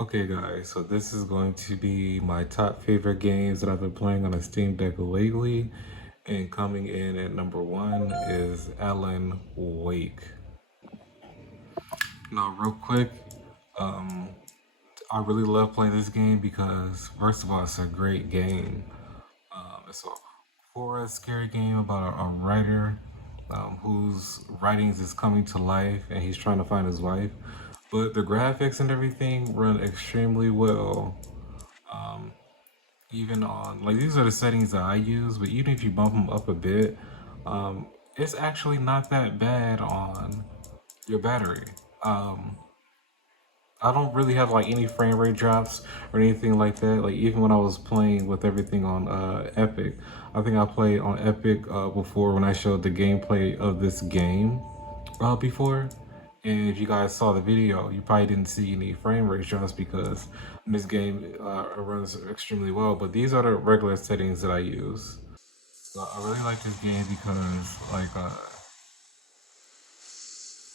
Okay guys, so this is going to be my top favorite games that I've been playing on a Steam Deck lately. And coming in at number one is Alan Wake. Now real quick, um, I really love playing this game because first of all, it's a great game. It's a horror scary game about a writer whose writings is coming to life and he's trying to find his wife. But the graphics and everything run extremely well. Even on like these are the settings that I use, but even if you bump them up a bit, it's actually not that bad on your battery. Um, I don't really have like any frame rate drops or anything like that. Like even when I was playing with everything on Epic, I think I played on Epic before when I showed the gameplay of this game before. And if you guys saw the video, you probably didn't see any frame rate drops because this game runs extremely well. But these are the regular settings that I use. So I really like this game because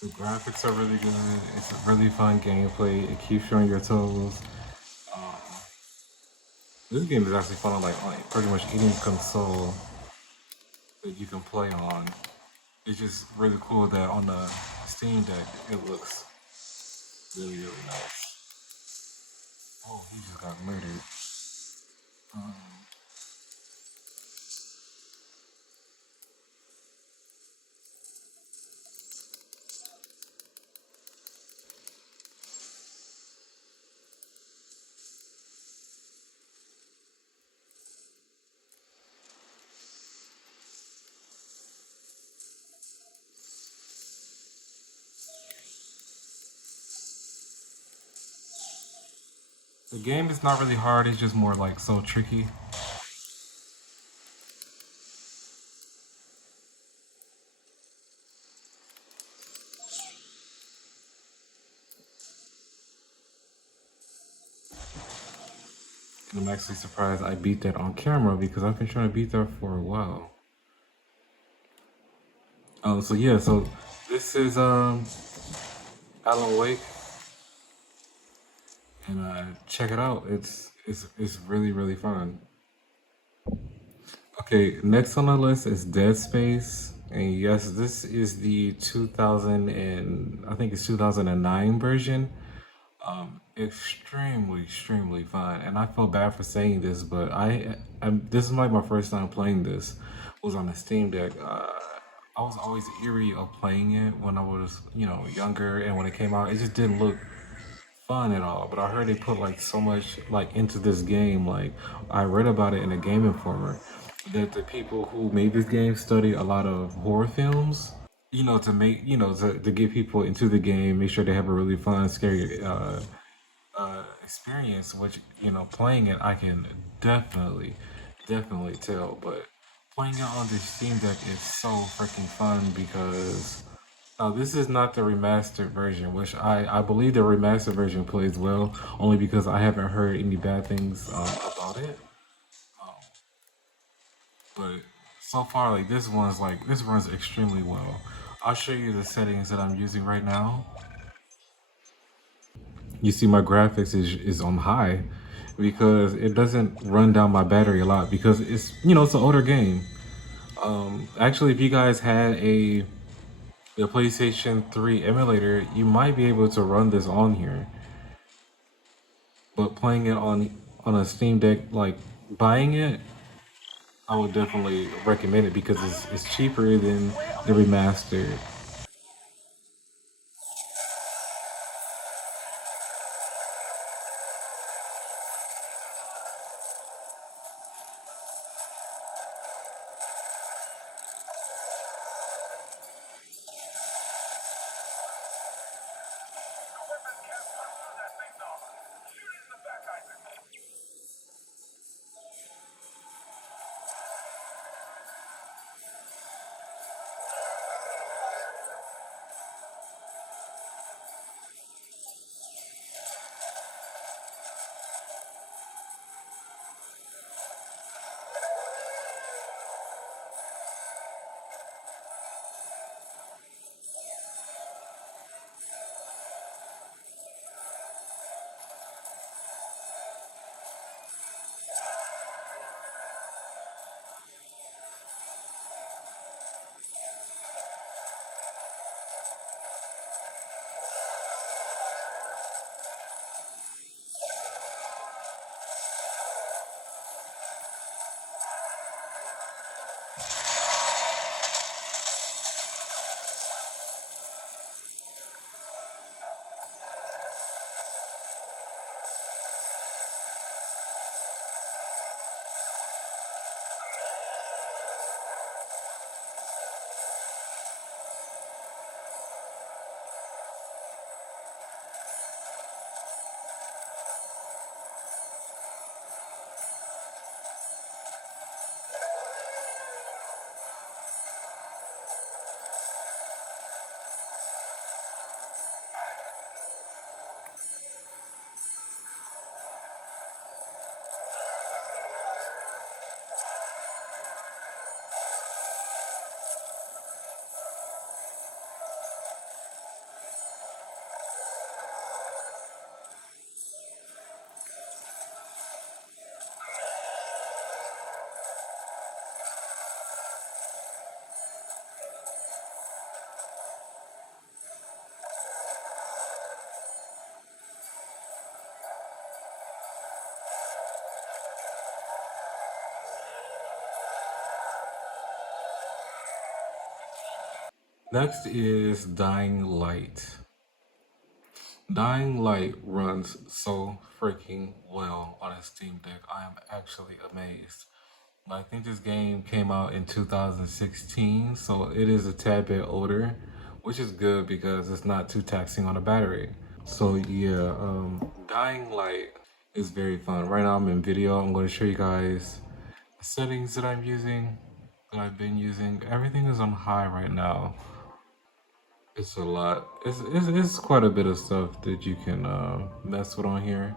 the graphics are really good. It's a really fun gameplay. It keeps you on your toes. Um, this game is actually fun on pretty much any console that you can play on. It's just really cool that on the Steam Deck it looks really nice. Oh, he just got murdered. Um, the game is not really hard. It's just more like so tricky. And I'm actually surprised I beat that on camera because I've been trying to beat that for a while. So yeah, so this is Alan Wake, and check it out. It's really fun. Okay, next on the list is Dead Space, and yes, this is the 2000 and I think it's 2009 version. Extremely fun, and I feel bad for saying this, but this is like my first time playing this. Was on the Steam Deck. I was always eerie of playing it when I was, younger, and when it came out, it just didn't look fun at all. But I heard they put like so much like into this game. Like I read about it in a Game Informer that the people who made this game study a lot of horror films. To make to get people into the game, make sure they have a really fun, scary experience. Which playing it, I can definitely tell. But playing it on the Steam Deck is so freaking fun because this is not the remastered version, which I believe the remastered version plays well, only because I haven't heard any bad things about it. Um, but so far, this runs extremely well. I'll show you the settings that I'm using right now. You see my graphics is on high because it doesn't run down my battery a lot because it's an older game. Actually, if you guys had the PlayStation 3 emulator, you might be able to run this on here. But playing it on a Steam Deck, like buying it, I would definitely recommend it because it's cheaper than the remastered. Next is Dying Light. Dying Light runs so freaking well on a Steam Deck. I am actually amazed. I think this game came out in 2016, so it is a tad bit older, which is good because it's not too taxing on the battery. So yeah, Dying Light is very fun. Right now I'm in video. I'm going to show you guys the settings that I'm using, that I've been using. Everything is on high right now. It's a lot. It's quite a bit of stuff that you can mess with on here.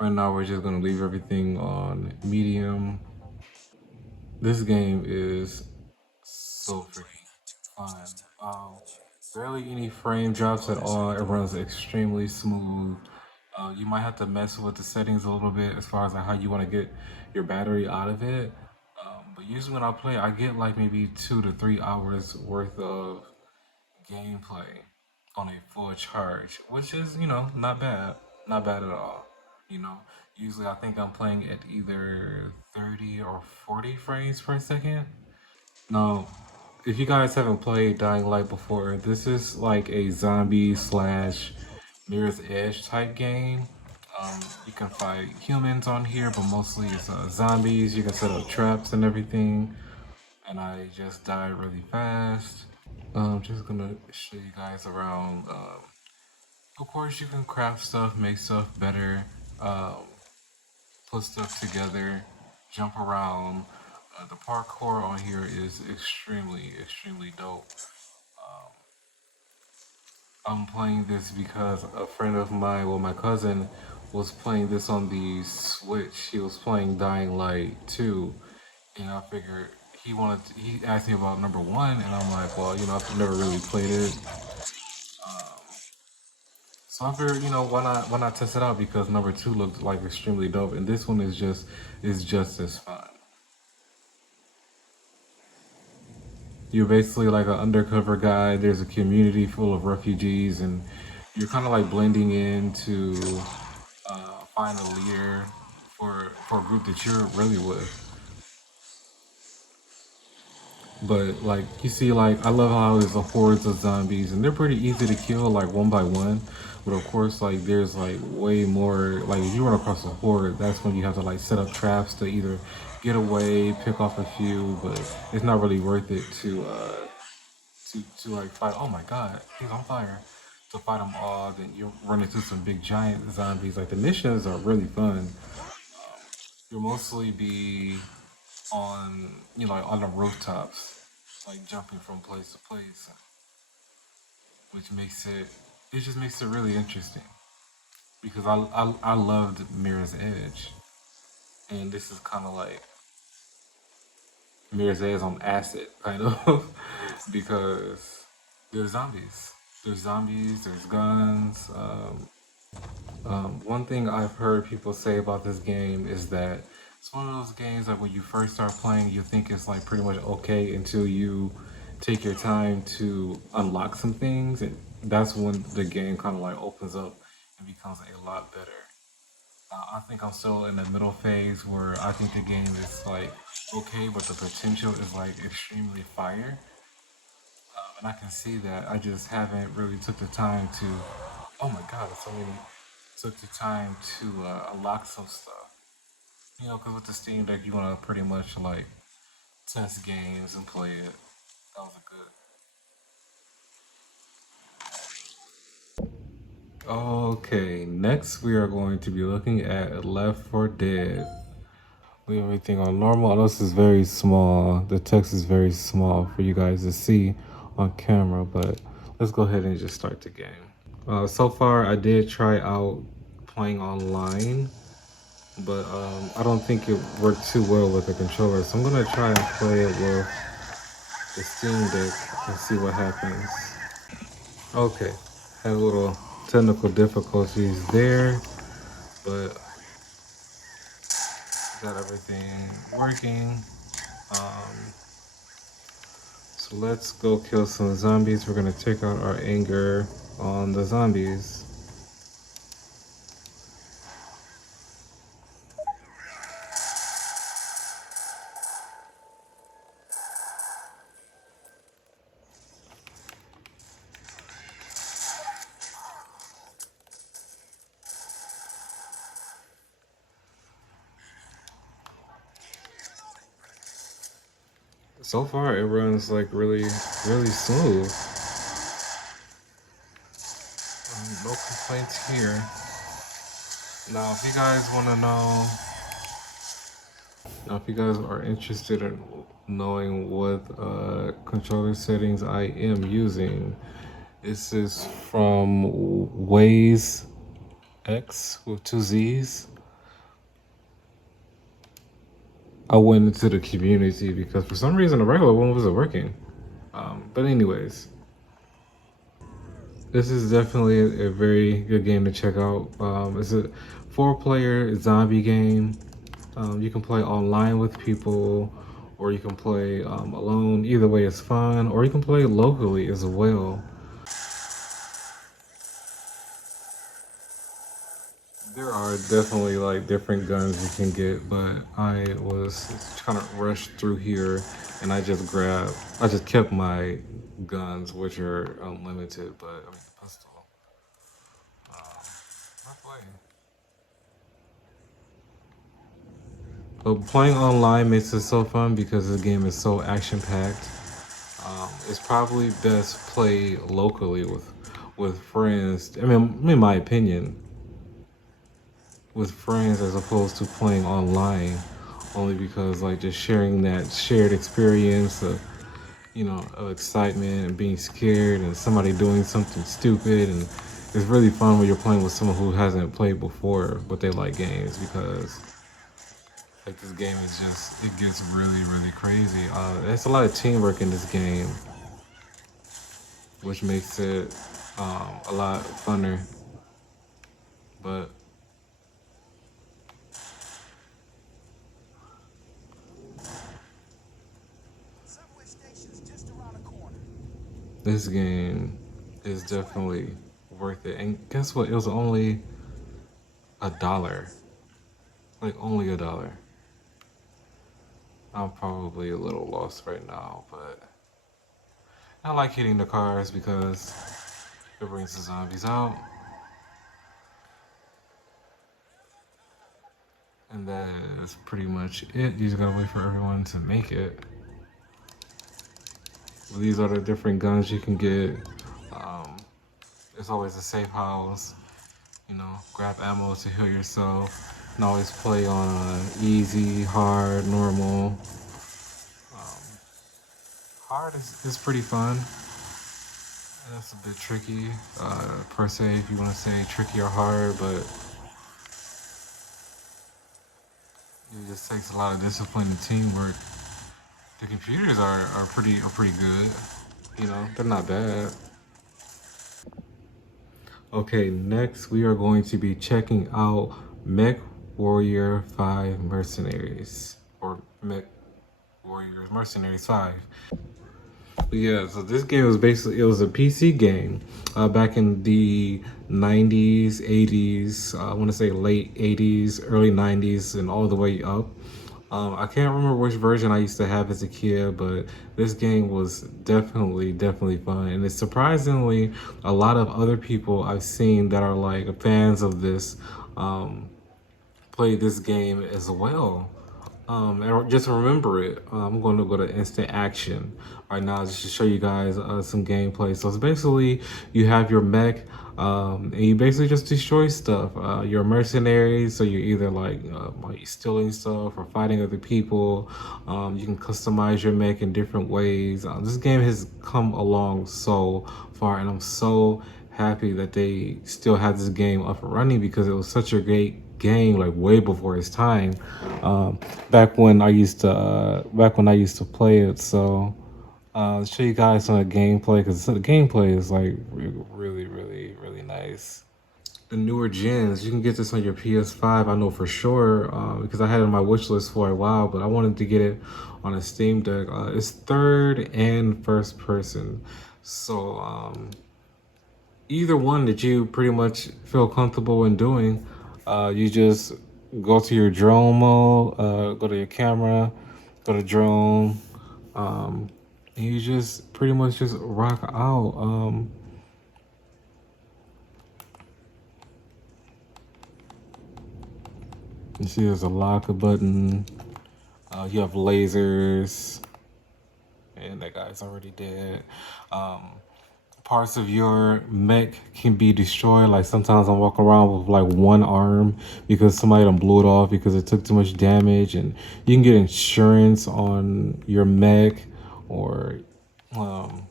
Right now we're just gonna leave everything on medium. This game is so freaking fun. Barely any frame drops at all. It runs extremely smooth. You might have to mess with the settings a little bit as far as like how you want to get your battery out of it. But usually when I play, I get like maybe 2 to 3 hours worth of gameplay on a full charge, which is, not bad. Not bad at all. You know, usually I think I'm playing at either 30 or 40 frames per second. Now, if you guys haven't played Dying Light before, this is like a zombie slash Mirror's Edge type game. You can fight humans on here, but mostly it's zombies. You can set up traps and everything. And I just died really fast. I'm just gonna show you guys around. Of course, you can craft stuff, make stuff better, um, put stuff together, jump around. The parkour on here is extremely dope. I'm playing this because a friend of mine, well, my cousin, was playing this on the Switch. He was playing Dying Light 2, and I figured he asked me about number one, and I'm like, well, I've never really played it. So I figured, why not test it out because number two looked like extremely dope, and this one is just as fun. You're basically like an undercover guy. There's a community full of refugees, and you're kind of like blending in to find a leader for a group that you're really with. But like you see, like I love how there's a hordes of zombies, and they're pretty easy to kill, like one by one. But of course, like there's like way more. Like if you run across a horde, that's when you have to like set up traps to either get away, pick off a few. But it's not really worth it to like fight. Oh my God, he's on fire! To fight them all, then you run into some big giant zombies. Like the missions are really fun. You'll mostly be on like on the rooftops, like jumping from place to place, which makes it just makes it really interesting because I loved Mirror's Edge, and this is kind of like Mirror's Edge on acid, kind of, because there's zombies. There's zombies. There's guns. One thing I've heard people say about this game is that it's one of those games that when you first start playing, you think it's like pretty much okay until you take your time to unlock some things, and that's when the game kind of like opens up and becomes a lot better. I think I'm still in the middle phase where I think the game is like okay, but the potential is like extremely fire, and I can see that. I just haven't really took the time to. Oh my God, so many took the time to unlock some stuff. Because with the Steam Deck, you want to pretty much like test games and play it. That was good. Okay, next we are going to be looking at Left 4 Dead. We have everything on normal. I know this is very small. The text is very small for you guys to see on camera, but let's go ahead and just start the game. So far, I did try out playing online, but I don't think it worked too well with the controller. So I'm gonna try and play it with the Steam Deck and see what happens. Okay, had a little technical difficulties there, but got everything working. Um, so let's go kill some zombies. We're gonna take out our anger on the zombies. So far, it runs like really, really smooth. No complaints here. Now, if you guys want to know, now if you guys are interested in knowing what controller settings I am using, this is from Waze X with two Z's. I went into the community because for some reason the regular one wasn't working. But anyways, this is definitely a very good game to check out. It's a 4-player zombie game. You can play online with people, or you can play alone. Either way is fun, or you can play locally as well. There are definitely like different guns you can get, but I was trying to rush through here and I just kept my guns, which are unlimited, but I mean, pistol. Not playing. But playing online makes it so fun because the game is so action packed. It's probably best played locally with friends. I mean, in my opinion, with friends as opposed to playing online, only because like just sharing that shared experience of of excitement and being scared and somebody doing something stupid, and it's really fun when you're playing with someone who hasn't played before but they like games, because like this game is just, it gets really crazy. There's a lot of teamwork in this game, which makes it a lot funner. But this game is definitely worth it. And guess what? It was only $1. Like only $1. I'm probably a little lost right now, but I like hitting the cars because it brings the zombies out. And that is pretty much it. You just gotta wait for everyone to make it. These are the different guns you can get. Um, there's always a safe house. Grab ammo to heal yourself. And always play on easy, hard, normal. Hard is pretty fun. That's a bit tricky, per se, if you want to say tricky or hard, but it just takes a lot of discipline and teamwork. The computers are pretty good. They're not bad. Okay, next we are going to be checking out Mech Warrior 5 Mercenaries, or Mech Warriors Mercenaries 5. Yeah, so this game was basically, it was a PC game back in the 90s, 80s, I want to say late 80s, early 90s, and all the way up. I can't remember which version I used to have as a kid, but this game was definitely fun. And it's surprisingly a lot of other people I've seen that are like fans of this play this game as well. And just remember it. I'm going to go to instant action right now just to show you guys some gameplay. So it's basically you have your mech, and you basically just destroy stuff. You're a mercenary, so you're either like stealing stuff or fighting other people. You can customize your mech in different ways. This game has come along so far, and I'm so happy that they still have this game up and running because it was such a great game, like way before its time. Back when I used to play it. So I'll show you guys some of the gameplay, because the gameplay is like really nice. The newer gens, you can get this on your PS5. I know for sure because I had it on my wish list for a while, but I wanted to get it on a Steam Deck. It's third and first person, so either one that you pretty much feel comfortable in doing. You just go to your drone mode, go to your camera, go to drone, and you just pretty much just rock out. You see there's a lock button, you have lasers, again, that guy's already dead. Parts of your mech can be destroyed. Like sometimes I'm walking around with like one arm because somebody done blew it off because it took too much damage, and you can get insurance on your mech, or um,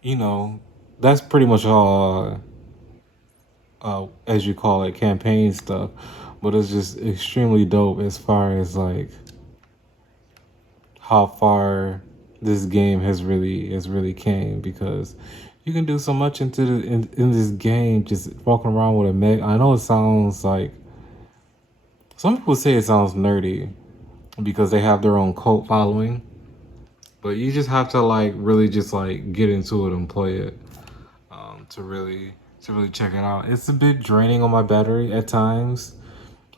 you know, that's pretty much all. As you call it, campaign stuff, but it's just extremely dope as far as like how far this game has really came, because you can do so much in this game just walking around with a mech. I know it sounds like some people say it sounds nerdy because they have their own cult following, but you just have to like really just like get into it and play it to really check it out. It's a bit draining on my battery at times,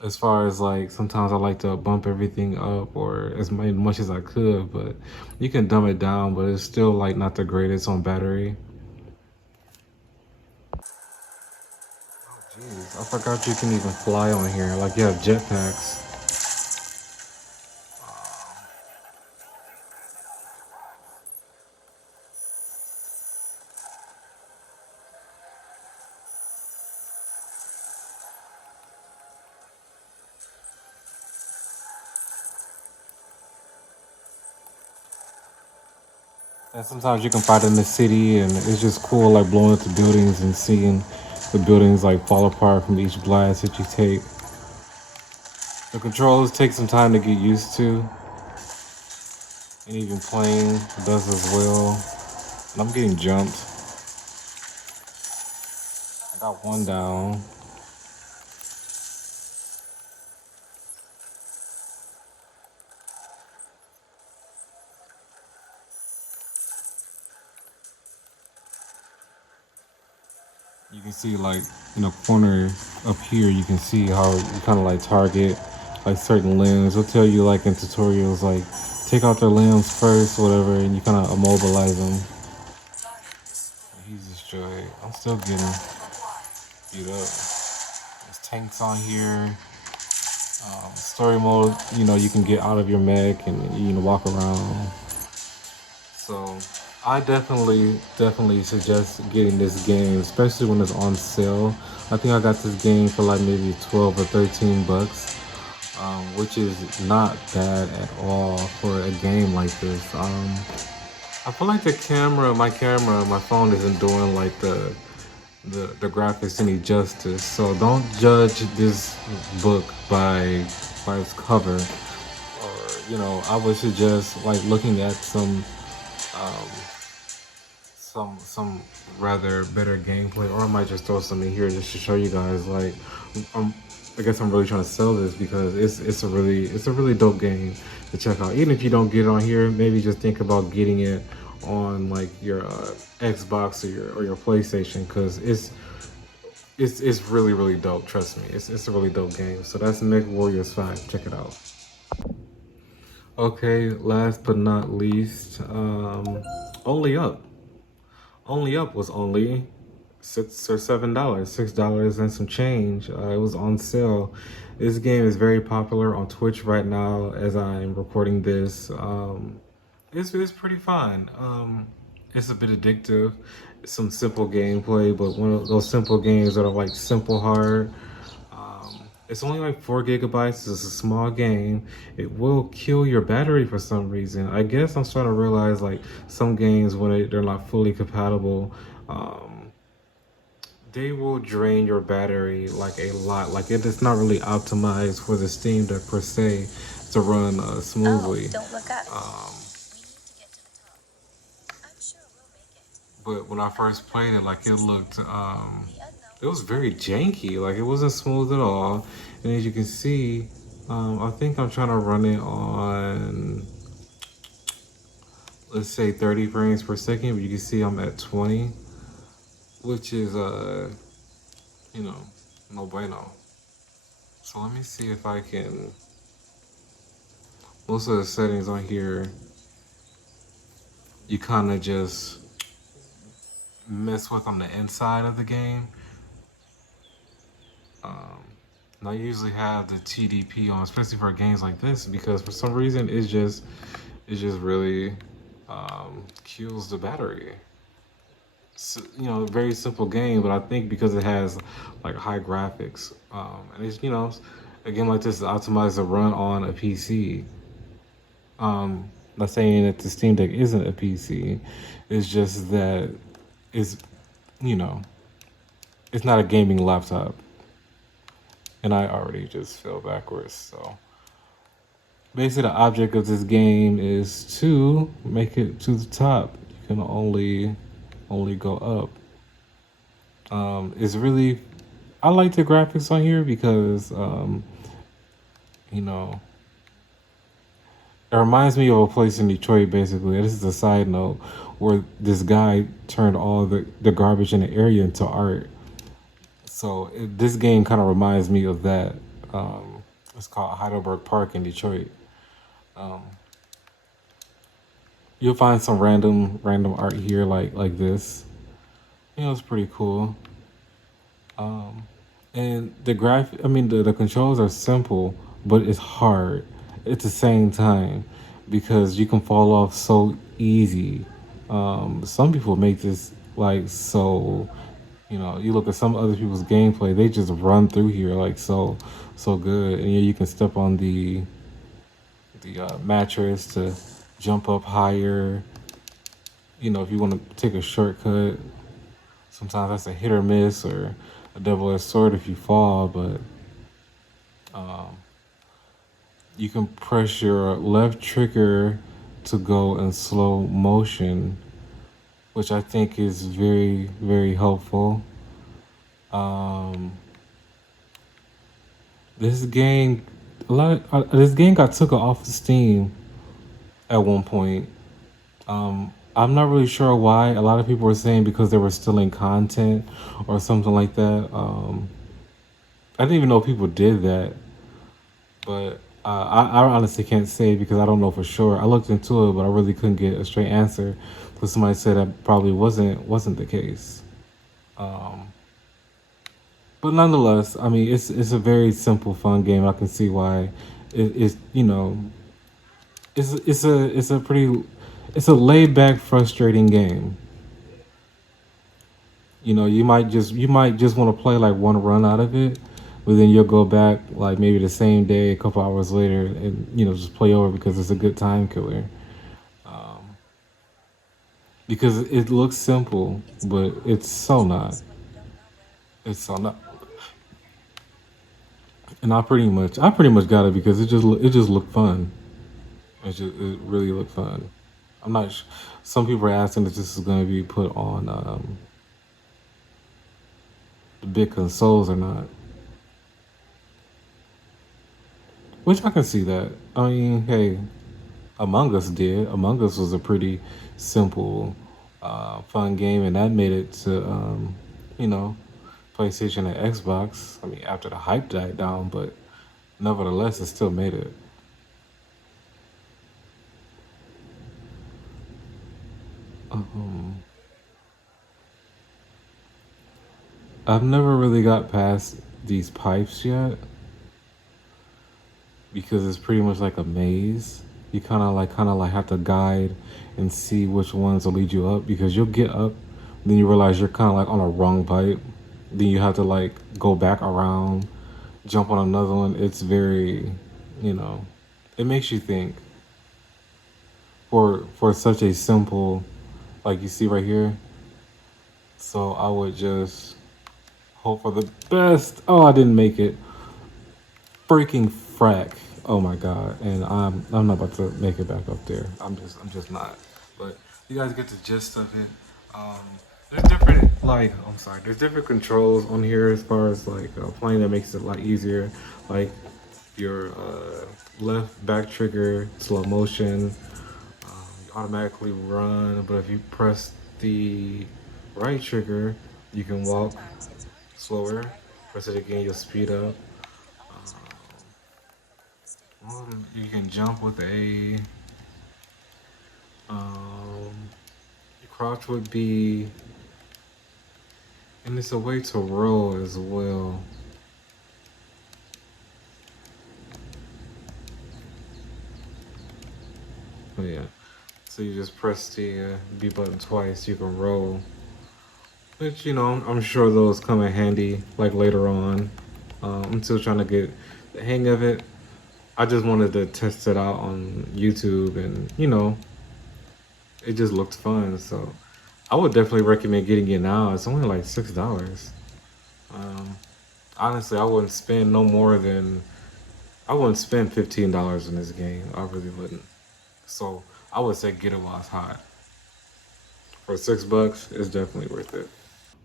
as far as like sometimes I like to bump everything up or as much as I could, but you can dumb it down, but it's still like not the greatest on battery. Jeez, I forgot you can even fly on here. Like you have jetpacks. And sometimes you can fight in the city, and it's just cool, like blowing up the buildings and seeing the buildings like fall apart from each blast that you take. The controls take some time to get used to, and even playing does as well. And I'm getting jumped. I got one down. You can see like in the corner up here, you can see how you kind of like target like certain limbs. It'll tell you like in tutorials like take out their limbs first, whatever, and you kind of immobilize them. He's destroyed. I'm still getting beat up. There's tanks on here. Story mode, you can get out of your mech and walk around. So I definitely suggest getting this game, especially when it's on sale. I think I got this game for like maybe 12 or 13 bucks, which is not bad at all for a game like this. I feel like my phone isn't doing like the graphics any justice. So don't judge this book by its cover. Or I would suggest like looking at um, some rather better gameplay, or I might just throw some in here just to show you guys. Like, I guess I'm really trying to sell this because it's a really dope game to check out. Even if you don't get it on here, maybe just think about getting it on like your Xbox or your PlayStation, because it's really dope. Trust me, it's a really dope game. So that's Mech Warriors 5. Check it out. Okay, last but not least, Only Up. Only Up was only $6 or $7, $6 and some change. It was on sale. This game is very popular on Twitch right now as I'm recording this. It's pretty fun. It's a bit addictive. Some simple gameplay, but one of those simple games that are like simple hard. It's only like 4 GB. It's a small game. It will kill your battery for some reason. I guess I'm starting to realize like some games when they're not fully compatible, they will drain your battery like a lot. Like it is not really optimized for the Steam Deck per se to run smoothly. Oh, don't look up. But when I first played it, like it was very janky. Like it wasn't smooth at all. And as you can see, I think I'm trying to run it on, let's say 30 frames per second, but you can see I'm at 20, which is, no bueno. So let me see if I can, most of the settings on here, you kind of just mess with on the inside of the game. And I usually have the TDP on, especially for games like this, because for some reason it's just really kills the battery. So, very simple game, but I think because it has like high graphics, and it's a game like this is optimized to run on a PC. Not saying that the Steam Deck isn't a PC. It's just that it's you know it's not a gaming laptop, and I already just fell backwards. So basically, the object of this game is to make it to the top. You can only go up. It's really I like the graphics on here because you know it reminds me of a place in Detroit. Basically, this is a side note where this guy turned all the garbage in the area into art. So this game kind of reminds me of that. It's called Heidelberg Park in Detroit. Um, you'll find some random art here like this. It's pretty cool. Um, and I mean the controls are simple, but it's hard at the same time because you can fall off so easy. Some people make this like so. You look at some other people's gameplay; they just run through here like so good, and yeah, you can step on the mattress to jump up higher. If you want to take a shortcut, sometimes that's a hit or miss or a double-edged sword if you fall, but um, you can press your left trigger to go in slow motion, which I think is very, very helpful. Um, this game, this game got took off of Steam at one point. I'm not really sure why. A lot of people were saying because they were stealing content or something like that. I didn't even know people did that, but I honestly can't say because I don't know for sure. I looked into it, but I really couldn't get a straight answer. Because somebody said that probably wasn't the case. Um, but nonetheless, I mean, it's a very simple, fun game. I can see why it's it's a pretty it's a laid back, frustrating game. You might just want to play like one run out of it, but then you'll go back like maybe the same day, a couple hours later, and just play over because it's a good time killer. Um, because it looks simple, but it's so not. It's so not. And I pretty much got it because it just looked fun. It really looked fun. I'm not. Some people are asking if this is going to be put on the big consoles or not, which I can see that. I mean, hey, Among Us did. Among Us was a pretty simple, fun game, and that made it to you know PlayStation and Xbox. I mean, after the hype died down, but nevertheless, it still made it. Um, I've never really got past these pipes yet because it's pretty much like a maze. You kind of like have to guide and see which ones will lead you up because you'll get up, then you realize you're kind of like on a wrong pipe. Then you have to like go back around, jump on another one. It's very, you know, it makes you think for such a simple, like you see right here. So I would just hope for the best. Oh, I didn't make it. Freaking frack. Oh my god. And I'm not about to make it back up there. I'm just not. But you guys get the gist of it. Um there's different I'm sorry, there's different controls on here as far as like playing that makes it a lot easier. Like your left back trigger, slow motion, you automatically run, but if you press the right trigger, you can walk slower. Press it again, you'll speed up. You can jump with a um, crouch would be, and it's a way to roll as well. But yeah, So you just press the B button twice, you can roll. Which, I'm sure those come in handy like later on. I'm still trying to get the hang of it. I just wanted to test it out on YouTube and, it just looked fun. So I would definitely recommend getting it now. It's only like $6. Um, Honestly, I wouldn't spend $15 in this game. I really wouldn't. So I would say get it while it's hot. For $6, it's definitely worth it.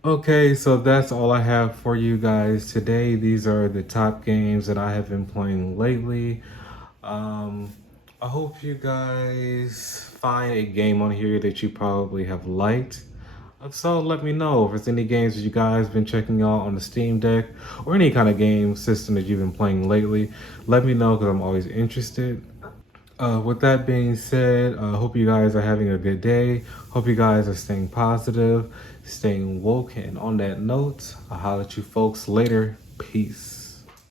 Okay, so that's all I have for you guys today. These are the top games that I have been playing lately. Um, I hope you guys find a game on here that you probably have liked. So let me know if there's any games that you guys been checking out on the Steam Deck or any kind of game system that you've been playing lately. Let me know because I'm always interested. With that being said, I hope you guys are having a good day. Hope you guys are staying positive, staying woke. And on that note, I'll holler at you folks later. Peace.